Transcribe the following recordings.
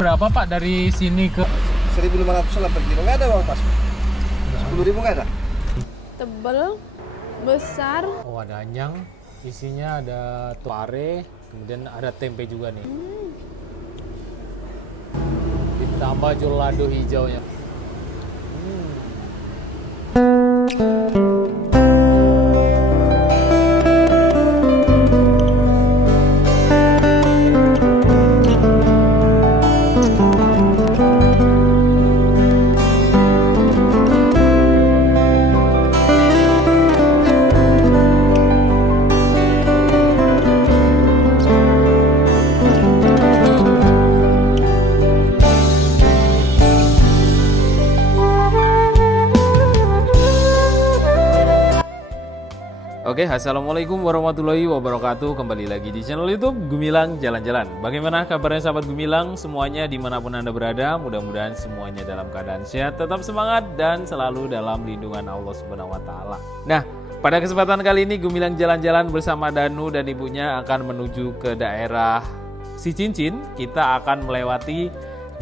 Berapa Pak dari sini ke 1.500 lah per kilo. Nggak ada uang pas. 10.000 nggak ada. Tebel, besar. Oh, ada anyang, isinya ada pare, kemudian ada tempe juga nih. Ditambah jolado hijaunya. Oke, assalamualaikum warahmatullahi wabarakatuh. Kembali lagi di channel YouTube Gumilang Jalan-Jalan. Bagaimana kabarnya sahabat Gumilang semuanya dimanapun Anda berada? Mudah-mudahan semuanya dalam keadaan sehat, tetap semangat dan selalu dalam lindungan Allah Subhanahu Wa Taala. Nah, pada kesempatan kali ini Gumilang Jalan-Jalan bersama Danu dan ibunya akan menuju ke daerah Sicincin. Kita akan melewati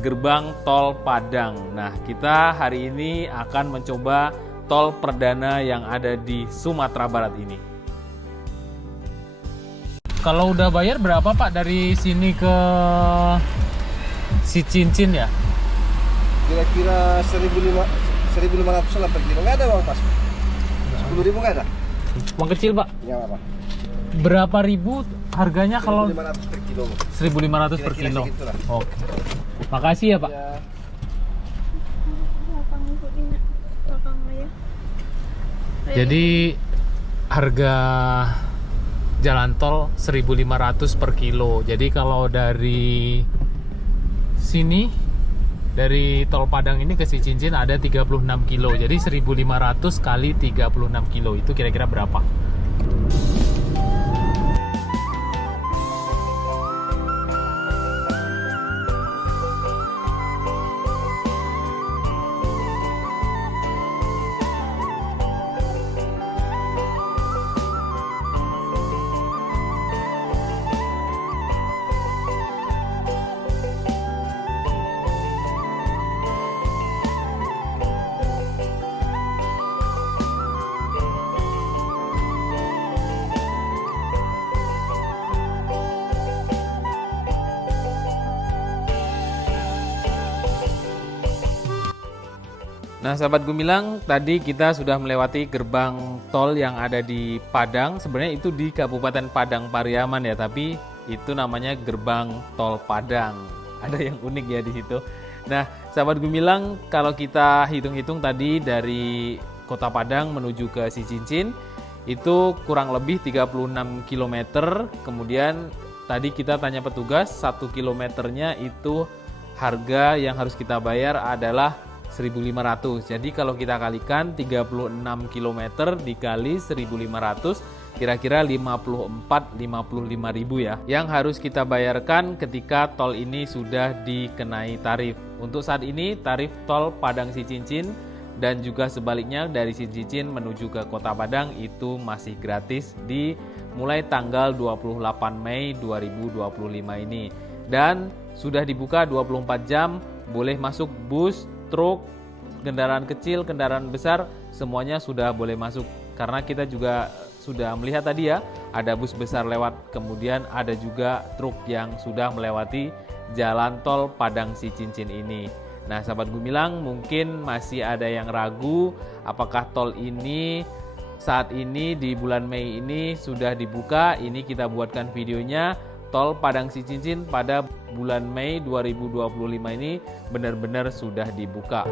gerbang tol Padang. Nah, kita hari ini akan mencoba tol perdana yang ada di Sumatera Barat ini. Kalau udah bayar berapa Pak dari sini ke Sicincin ya? Kira-kira 1.500 lah per kilo. Nggak ada uang pas. 10.000 nggak ada. Uang kecil Pak? Ya apa? Berapa ribu harganya kalau 1.500 per kilo. 1.500 per kilo. Segitulah. Oke. Makasih ya Pak. Ya. Jadi harga jalan tol 1.500 per kilo. Jadi kalau dari sini, dari tol Padang ini ke Sicincin ada 36 kilo. Jadi 1.500 kali 36 kilo itu kira-kira berapa? Nah, sahabat Gumilang, tadi kita sudah melewati gerbang tol yang ada di Padang. Sebenarnya itu di Kabupaten Padang Pariaman ya, tapi itu namanya gerbang tol Padang. Ada yang unik ya di situ. Nah, sahabat Gumilang, kalau kita hitung-hitung tadi dari Kota Padang menuju ke Sicincin itu kurang lebih 36 km. Kemudian tadi kita tanya petugas, 1 kilometernya itu harga yang harus kita bayar adalah 1.500. Jadi kalau kita kalikan 36 km dikali 1.500 kira-kira 54-55 ribu ya yang harus kita bayarkan ketika tol ini sudah dikenai tarif. Untuk saat ini tarif tol Padang Sicincin dan juga sebaliknya dari Sicincin menuju ke Kota Padang itu masih gratis di mulai tanggal 28 Mei 2025 ini. Dan sudah dibuka 24 jam, boleh masuk bus, truk, kendaraan kecil, kendaraan besar, semuanya sudah boleh masuk. Karena kita juga sudah melihat tadi ya, ada bus besar lewat, kemudian ada juga truk yang sudah melewati jalan tol Padang Sicincin ini. Nah, sahabat Gumilang, mungkin masih ada yang ragu apakah tol ini saat ini di bulan Mei ini sudah dibuka. Ini kita buatkan videonya. Tol Padang Sicincin pada bulan Mei 2025 ini benar-benar sudah dibuka.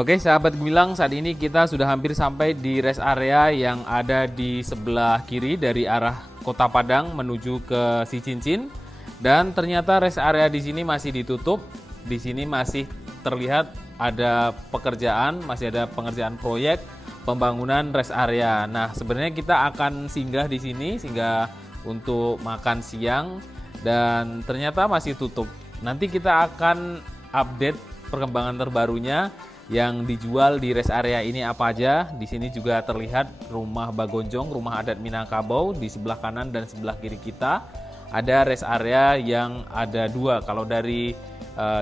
Oke, sahabat Gemilang, saat ini kita sudah hampir sampai di rest area yang ada di sebelah kiri dari arah Kota Padang menuju ke Sicincin. Dan ternyata rest area di sini masih ditutup. Di sini masih terlihat ada pekerjaan, masih ada pengerjaan proyek pembangunan rest area. Nah, sebenarnya kita akan singgah di sini, singgah untuk makan siang, dan ternyata masih tutup. Nanti kita akan update perkembangan terbarunya yang dijual di rest area ini apa aja. Di sini juga terlihat rumah Bagonjong, rumah adat Minangkabau di sebelah kanan dan sebelah kiri kita. Ada rest area yang ada dua. Kalau dari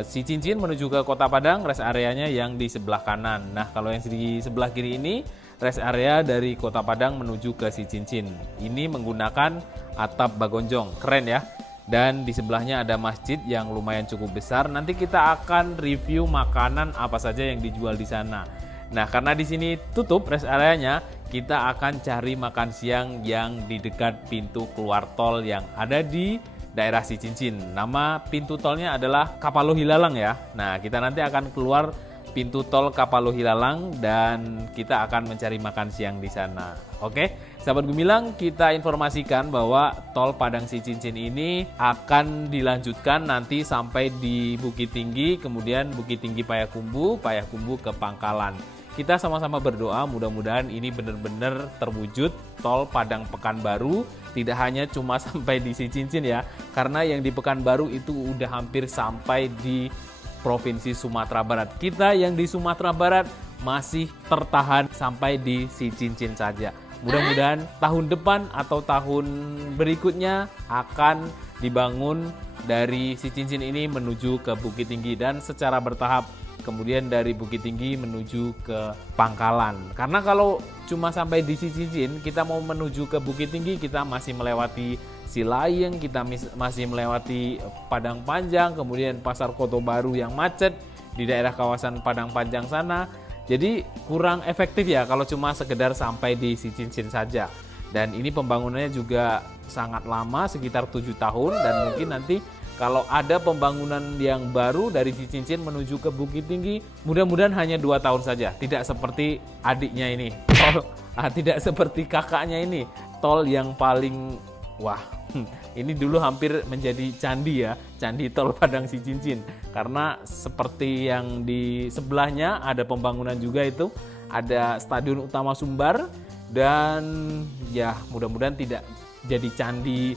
Sicincin menuju ke Kota Padang, rest areanya yang di sebelah kanan. Nah, kalau yang di sebelah kiri ini rest area dari Kota Padang menuju ke Sicincin. Ini menggunakan atap Bagonjong, keren ya. Dan di sebelahnya ada masjid yang lumayan cukup besar. Nanti kita akan review makanan apa saja yang dijual di sana. Nah, karena di sini tutup rest areanya, kita akan cari makan siang yang di dekat pintu keluar tol yang ada di daerah Sicincin. Nama pintu tolnya adalah Kapalo Hilalang ya. Nah, kita nanti akan keluar pintu tol Kapalo Hilalang dan kita akan mencari makan siang di sana. Oke, sahabat Gemilang, kita informasikan bahwa tol Padang Sicincin ini akan dilanjutkan nanti sampai di Bukit Tinggi, kemudian Bukit Tinggi Payakumbuh, Payakumbuh ke Pangkalan. Kita sama-sama berdoa mudah-mudahan ini benar-benar terwujud tol Padang Pekanbaru, tidak hanya cuma sampai di Sicincin ya, karena yang di Pekanbaru itu udah hampir sampai di Provinsi Sumatera Barat. Kita yang di Sumatera Barat masih tertahan sampai di Sicincin saja. Mudah-mudahan tahun depan atau tahun berikutnya akan dibangun dari Sicincin ini menuju ke Bukit Tinggi dan secara bertahap kemudian dari Bukit Tinggi menuju ke Pangkalan. Karena kalau cuma sampai di Sicincin, kita mau menuju ke Bukit Tinggi, kita masih melewati Silayeng, kita masih melewati Padang Panjang, kemudian Pasar Koto Baru yang macet di daerah kawasan Padang Panjang sana. Jadi kurang efektif ya kalau cuma sekedar sampai di Sicincin saja. Dan ini pembangunannya juga sangat lama, sekitar 7 tahun, dan mungkin nanti kalau ada pembangunan yang baru dari Sicincin menuju ke Bukit Tinggi, mudah-mudahan hanya 2 tahun saja. Tidak seperti adiknya ini, tidak seperti kakaknya ini, tol yang paling wah, ini dulu hampir menjadi candi ya, candi tol Padang Sicincin. Karena seperti yang di sebelahnya ada pembangunan juga itu, ada Stadion Utama Sumbar, dan ya mudah-mudahan tidak jadi candi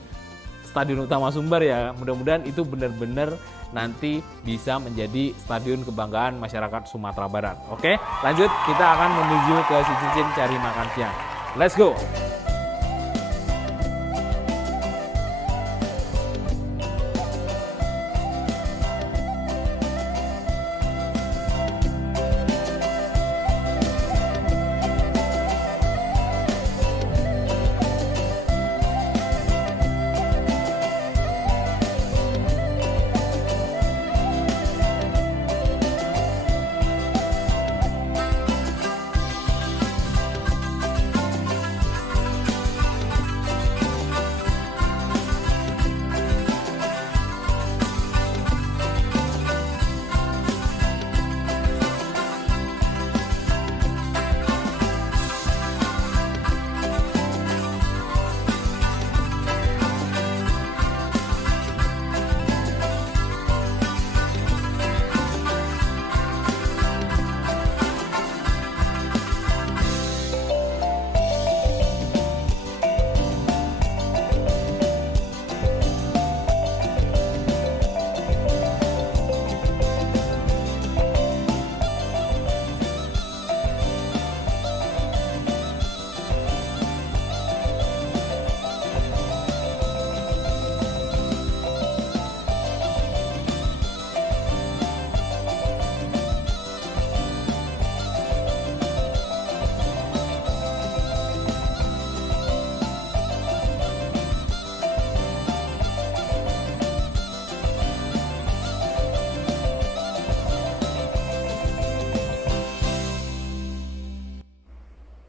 Stadion Utama Sumbar ya. Mudah-mudahan itu benar-benar nanti bisa menjadi stadion kebanggaan masyarakat Sumatera Barat. Oke, lanjut kita akan menuju ke Sicincin cari makan siang. Let's go!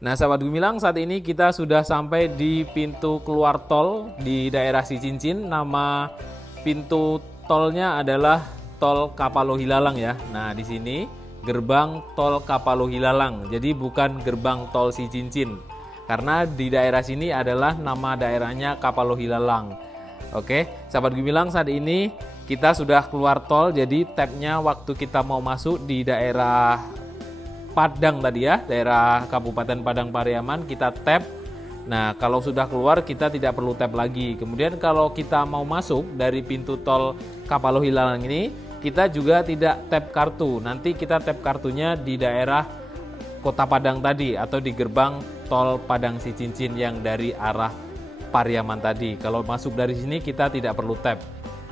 Nah, sahabat Gumilang, saat ini kita sudah sampai di pintu keluar tol di daerah Sicincin. Nama pintu tolnya adalah Tol Kapalo Hilalang ya. Nah, di sini gerbang Tol Kapalo Hilalang. Jadi bukan gerbang tol Sicincin. Karena di daerah sini adalah nama daerahnya Kapalo Hilalang. Oke, sahabat Gumilang, saat ini kita sudah keluar tol. Jadi tabnya waktu kita mau masuk di daerah Padang tadi ya, daerah Kabupaten Padang Pariaman, kita tap. Nah, kalau sudah keluar kita tidak perlu tap lagi. Kemudian kalau kita mau masuk dari pintu tol Kapalo Hilalang ini, kita juga tidak tap kartu. Nanti kita tap kartunya di daerah Kota Padang tadi atau di gerbang tol Padang Sicincin yang dari arah Pariaman tadi. Kalau masuk dari sini kita tidak perlu tap.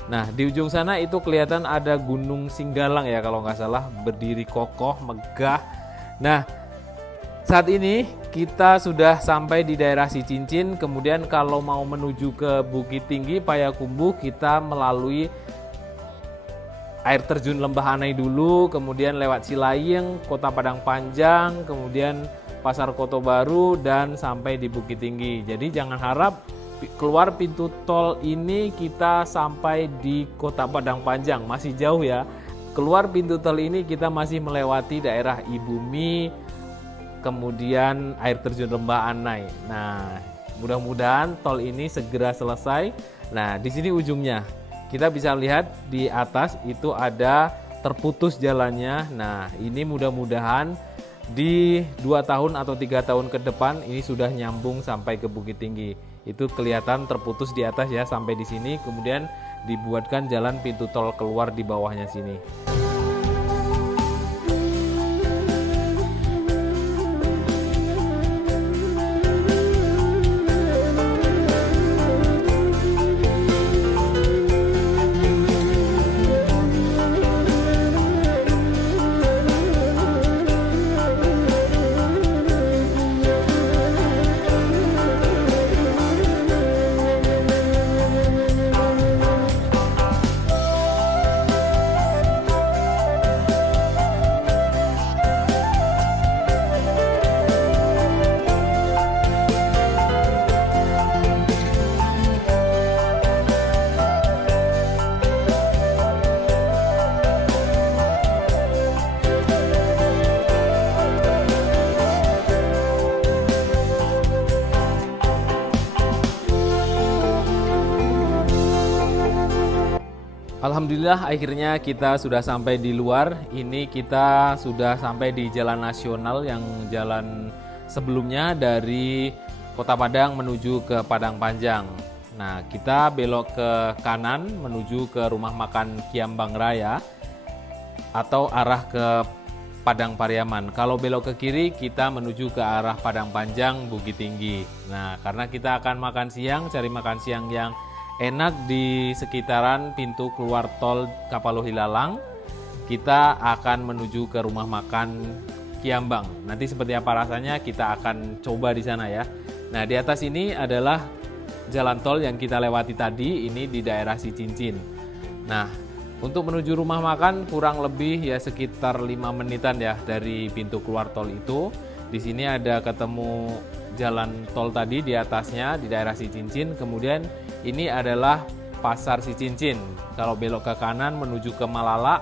Nah, di ujung sana itu kelihatan ada Gunung Singgalang ya kalau nggak salah, berdiri kokoh, megah. Nah, saat ini kita sudah sampai di daerah Sicincin. Kemudian kalau mau menuju ke Bukit Tinggi Payakumbuh, kita melalui air terjun Lembah Anai dulu, kemudian lewat Silayeng, Kota Padang Panjang, kemudian Pasar Koto Baru, dan sampai di Bukit Tinggi. Jadi jangan harap keluar pintu tol ini kita sampai di Kota Padang Panjang, masih jauh ya. Keluar pintu tol ini kita masih melewati daerah Ibumi, kemudian air terjun Lembah Anai. Nah, mudah-mudahan tol ini segera selesai. Nah, di sini ujungnya. Kita bisa lihat di atas itu ada terputus jalannya. Nah, ini mudah-mudahan di 2 tahun atau 3 tahun ke depan ini sudah nyambung sampai ke Bukit Tinggi. Itu kelihatan terputus di atas ya sampai di sini. Kemudian dibuatkan jalan pintu tol keluar di bawahnya sini. Alhamdulillah akhirnya kita sudah sampai di luar. Ini kita sudah sampai di jalan nasional yang jalan sebelumnya dari Kota Padang menuju ke Padang Panjang. Nah, kita belok ke kanan menuju ke rumah makan Kiambang Raya atau arah ke Padang Pariaman. Kalau belok ke kiri kita menuju ke arah Padang Panjang Bukit Tinggi. Nah, karena kita akan makan siang, cari makan siang yang enak di sekitaran pintu keluar tol Kapalo Hilalang, kita akan menuju ke rumah makan Kiambang. Nanti seperti apa rasanya kita akan coba di sana ya. Nah, di atas ini adalah jalan tol yang kita lewati tadi, ini di daerah Sicincin. Nah, untuk menuju rumah makan kurang lebih ya sekitar 5 menitan ya dari pintu keluar tol itu. Di sini ada ketemu jalan tol tadi di atasnya di daerah Sicincin. Kemudian ini adalah Pasar Sicincin. Kalau belok ke kanan menuju ke Malala,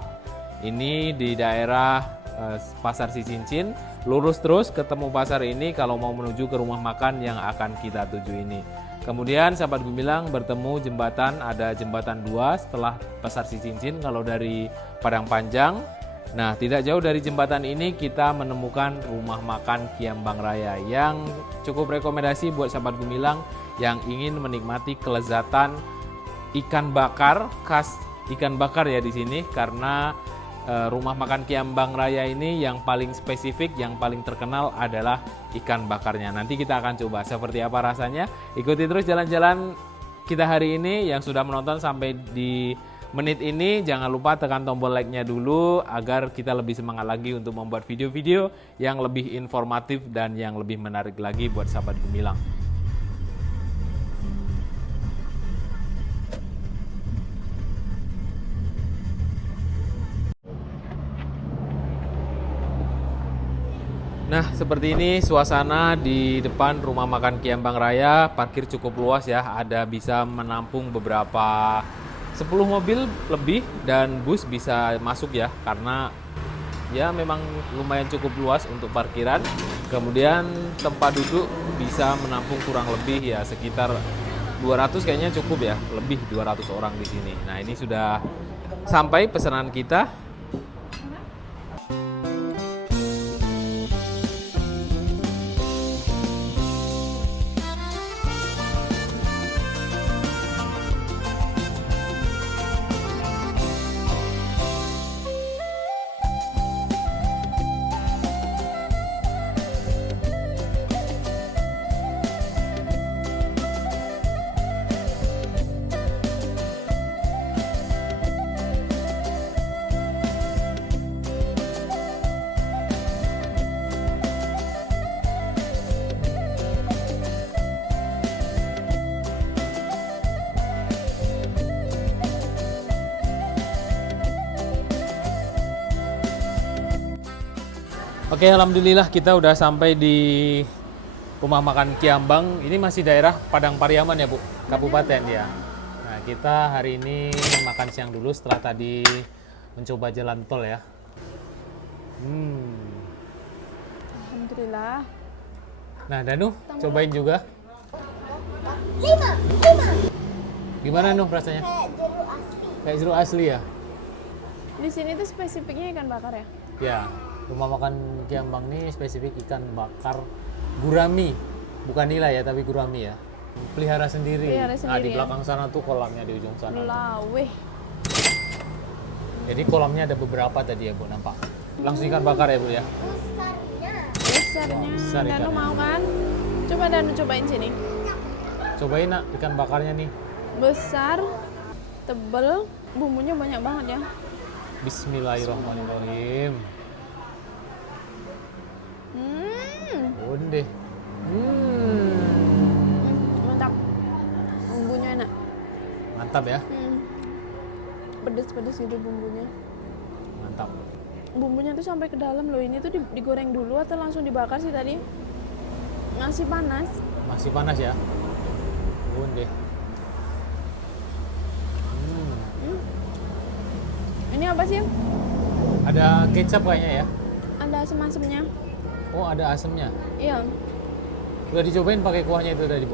ini di daerah Pasar Sicincin. Lurus terus ketemu pasar ini kalau mau menuju ke rumah makan yang akan kita tuju ini. Kemudian sahabat Gumilang bertemu jembatan, ada jembatan 2 setelah Pasar Sicincin kalau dari Padang Panjang. Nah, tidak jauh dari jembatan ini kita menemukan rumah makan Kiambang Raya yang cukup rekomendasi buat sahabat Gumilang yang ingin menikmati kelezatan ikan bakar, khas ikan bakar ya di sini, karena rumah makan Kiambang Raya ini yang paling spesifik, yang paling terkenal adalah ikan bakarnya. Nanti kita akan coba seperti apa rasanya. Ikuti terus jalan-jalan kita hari ini. Yang sudah menonton sampai di menit ini, jangan lupa tekan tombol like-nya dulu agar kita lebih semangat lagi untuk membuat video-video yang lebih informatif dan yang lebih menarik lagi buat sahabat Gumilang. Nah, seperti ini suasana di depan rumah makan Kiambang Raya. Parkir cukup luas ya, ada bisa menampung beberapa 10 mobil lebih dan bus bisa masuk ya, karena ya memang lumayan cukup luas untuk parkiran. Kemudian tempat duduk bisa menampung kurang lebih ya sekitar 200 kayaknya cukup ya, lebih 200 orang di sini. Nah, ini sudah sampai pesanan kita. Oke, alhamdulillah kita udah sampai di rumah makan Kiambang. Ini masih daerah Padang Pariaman ya, Bu? Kabupaten ya. Nah, kita hari ini makan siang dulu setelah tadi mencoba jalan tol ya. Alhamdulillah. Nah, Danu, cobain juga. Gimana Nuh rasanya? Kayak jeruk asli ya? Di sini tuh spesifiknya ikan bakar ya? Ya, rumah makan Kiambang ini spesifik ikan bakar gurami. Bukan nila ya, tapi gurami ya. Pelihara sendiri. Pelihara Nah, sendiri di ya? belakang sana tuh kolamnya di ujung sana. Laweh. Jadi kolamnya ada beberapa tadi ya, Bu, nampak. Langsung ikan bakar ya, Bu ya? Besarnya. Besar Danu ikannya. mau kan? Coba Danu cobain sini. Cobain nak ikan bakarnya nih. Besar, tebel, bumbunya banyak banget ya. Bismillahirrahmanirrahim. Onde. Mantap. Bumbunya enak. Mantap ya. Pedes-pedes gitu bumbunya. Mantap. Bumbunya tuh sampai ke dalam loh. Ini tuh digoreng dulu atau langsung dibakar sih tadi? Masih panas. Masih panas ya. Onde. Ini apa sih? Ada kecap kayaknya ya. Ada asem-asemnya. Oh, ada asemnya. Iya. Udah dicobain pakai kuahnya itu tadi, Bu?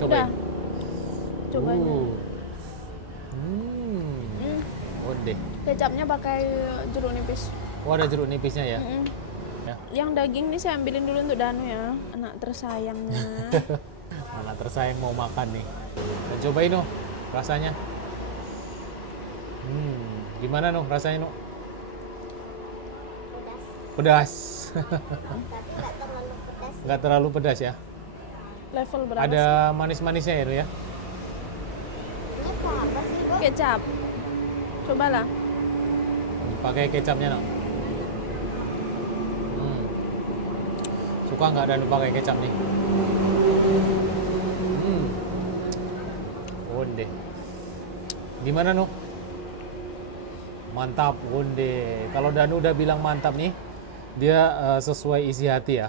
Cobain. Udah. Cobain. Onde. Kecapnya pakai jeruk nipis. Oh, ada jeruk nipisnya ya. Ya. Yang daging nih saya ambilin dulu untuk Danu ya, anak tersayangnya. Anak tersayang mau makan nih. Dan cobain Nuh rasanya. Gimana Nuh rasanya Nuh? Pedas. Nggak terlalu pedas ya. Level berapa sih? Ada manis-manisnya ya Nuh ya. Kecap. Cobalah. Pakai kecapnya Nuh. Suka nggak Danu pakai kecap nih? Onde. Gimana Nuh? Mantap, onde. Kalau Danu udah bilang mantap nih, dia sesuai isi hati ya.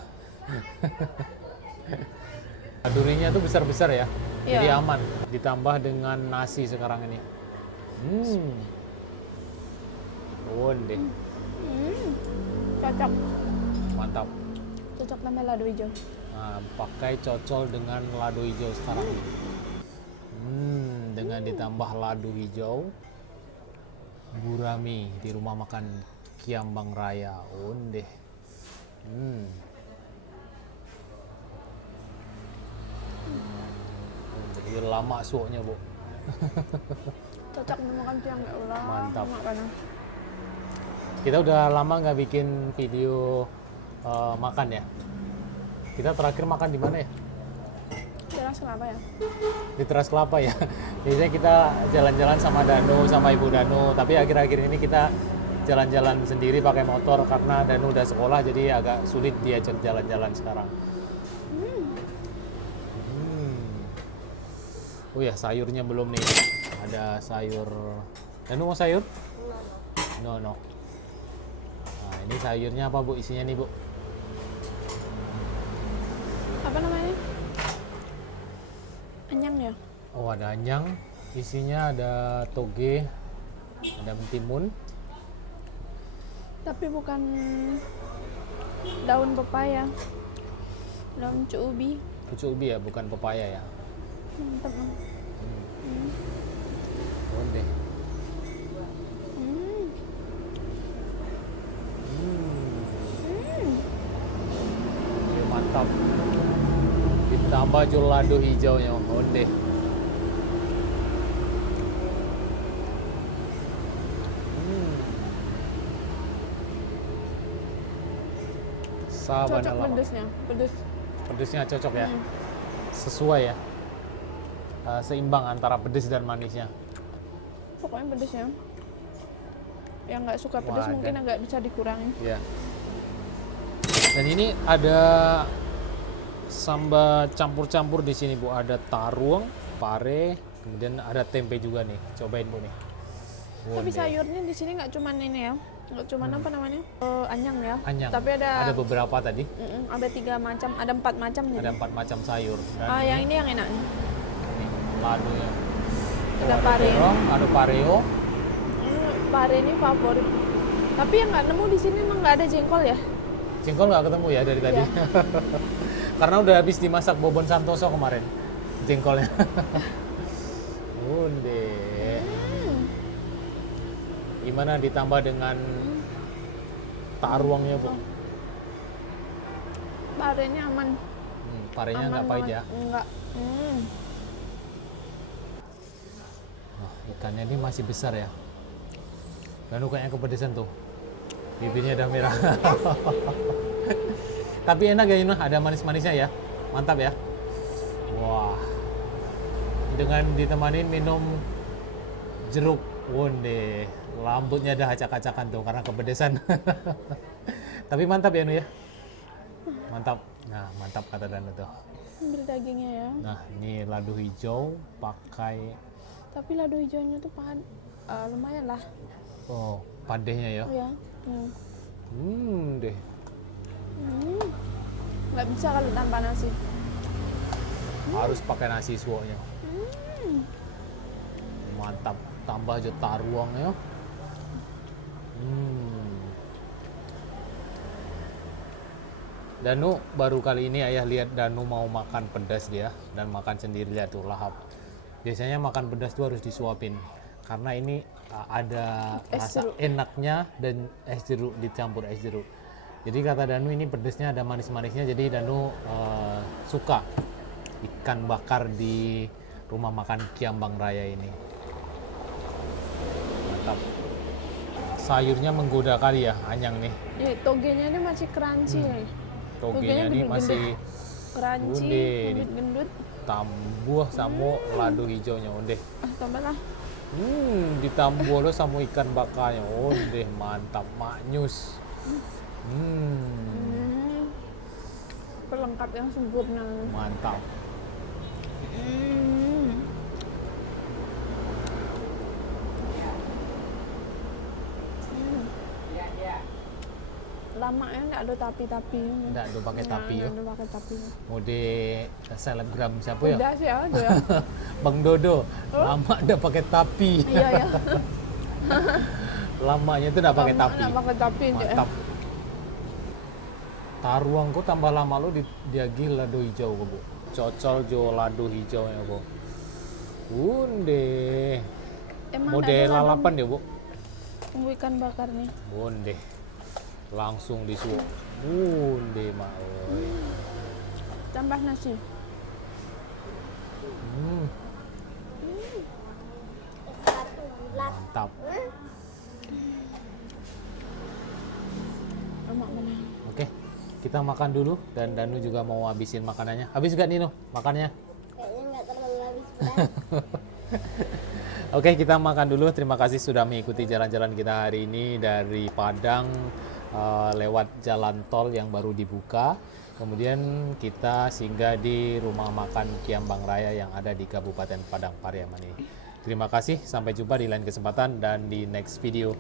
Durinya tuh besar-besar ya, jadi Iya. aman. Ditambah dengan nasi sekarang ini. Onde. Cocok. Mantap. Cocok tambah lado hijau. Nah, pakai cocol dengan lado hijau sekarang. Dengan ditambah lado hijau, gurami di rumah makan Kiambang Raya. Onde. Jadi lama suoknya, Bu. Cocok makan siang ya Allah. Mantap. Makan. Kita udah lama nggak bikin video makan ya. Kita terakhir makan di mana ya? Jelas kenapa ya? Di Teras Kelapa ya. Biasanya kita jalan-jalan sama Danu, sama Ibu Danu. Tapi akhir-akhir ini kita jalan-jalan sendiri pakai motor karena Danu udah sekolah, jadi agak sulit dia jalan-jalan sekarang. Oh ya, sayurnya belum nih. Ada sayur. Danu mau sayur? No. Nah, ini sayurnya apa, Bu? Isinya nih, Bu. apa namanya? Anyang ya? Oh, ada anyang, isinya ada toge, ada mentimun. Tapi bukan daun pepaya. Daun ubi. Pucuk ubi ya, bukan pepaya ya. Mantap. Onde. Hmm. Oke, mantap. Ditambah lado hijaunya, onde. Sabana Cocok lama. pedesnya, pedes. Pedesnya cocok ya, sesuai ya. Seimbang antara pedes dan manisnya. Pokoknya pedesnya. Yang nggak suka pedes Wah, mungkin ada. agak bisa dikurangi. Ya. Dan ini ada samba campur-campur di sini Bu. Ada taruang, pare, kemudian ada tempe juga nih. Cobain Bu nih. Tapi Wonde. sayurnya di sini nggak cuman ini ya, nggak cuman apa namanya, anyang ya. Anyang. Tapi Ada beberapa tadi. ada 3 macam, ada 4 macam nih. Ada 4 macam sayur. Dan Yang ini yang enak nih. ini ladonya. Ada pare. terong, ada pareo. Pare ini favorit. Tapi yang nggak nemu di sini emang nggak ada jengkol ya? Jengkol nggak ketemu ya dari tadi. Iya. Karena udah habis dimasak Bobon Santoso kemarin. Jengkolnya. Wonde. Gimana ditambah dengan taruangnya Bu? Parenya aman. Parenya Aman nggak pahit banget. ya? Enggak. Wah, ikannya ini masih besar ya. Dan kayaknya kepedesan tuh. Bibirnya udah merah. Tapi enak ya ini, ada manis-manisnya ya. Mantap ya. Wah. Dengan ditemani minum jeruk wonde. Lambutnya ada acak-acakan tuh karena kepedesan. Tapi mantap ya Nu ya. Mantap. Nah, mantap kata Danu tuh. Berdagingnya ya. Nah, ini lado hijau pakai Tapi lado hijaunya tuh lumayan lah. padehnya ya. Ya. Deh. Nggak bisa kalau tanpa nasi. Harus pakai nasi suoknya. Mantap. Tambah aja taruangnya. Danu baru kali ini ayah lihat Danu mau makan pedas dia dan makan sendiri, lihat tuh lahap. Biasanya makan pedas tuh harus disuapin karena ini ada Es rasa jeruk. enaknya dan es jeruk dicampur es jeruk. Jadi kata Danu ini pedasnya ada manis-manisnya, jadi Danu suka ikan bakar di rumah makan Kiambang Raya ini. Mantap. Sayurnya menggoda kali ya, anyang nih. Togenya ini masih crunchy ya. Togenya ini gendut-gendut. masih Crunchy, Undi. gendut-gendut. tambuh sama lado hijaunya, ondeh. Tambah lah. Ditambuh lo sama ikan bakarnya, ondeh, mantap, maknyus. Pelengkap yang sempurna. Mantap. Lama ya nggak ada tapi-tapi. Nggak ada pakai tapi ya. Nggak ada pakai tapi. Mode selebgram siapa ya? Udah sih ada ya. Bang Dodo. Lama ada pakai tapi. Iya ya. Lamanya itu nggak pakai tapi. Nggak pakai tapi aja. Mantap. Taruang kok tambah lama lo dia gila lado hijau kok Bu. Cocol jo lado hijau ya Bu. Bunde. Emang Mode nggak ada lalapan ya Bu. Tunggu ikan bakar nih. Bunde. Langsung disuap. Bunde mak. Tambah nasi. Mantap. Emak mana? Oke, kita makan dulu dan Danu juga mau habisin makanannya. Habis gak Nino makannya? Kayaknya nggak terlalu habis berat. Oke, kita makan dulu. Terima kasih sudah mengikuti jalan-jalan kita hari ini dari Padang lewat jalan tol yang baru dibuka. Kemudian kita singgah di rumah makan Kiambang Raya yang ada di Kabupaten Padang Pariaman ini. Terima kasih, sampai jumpa di lain kesempatan dan di next video.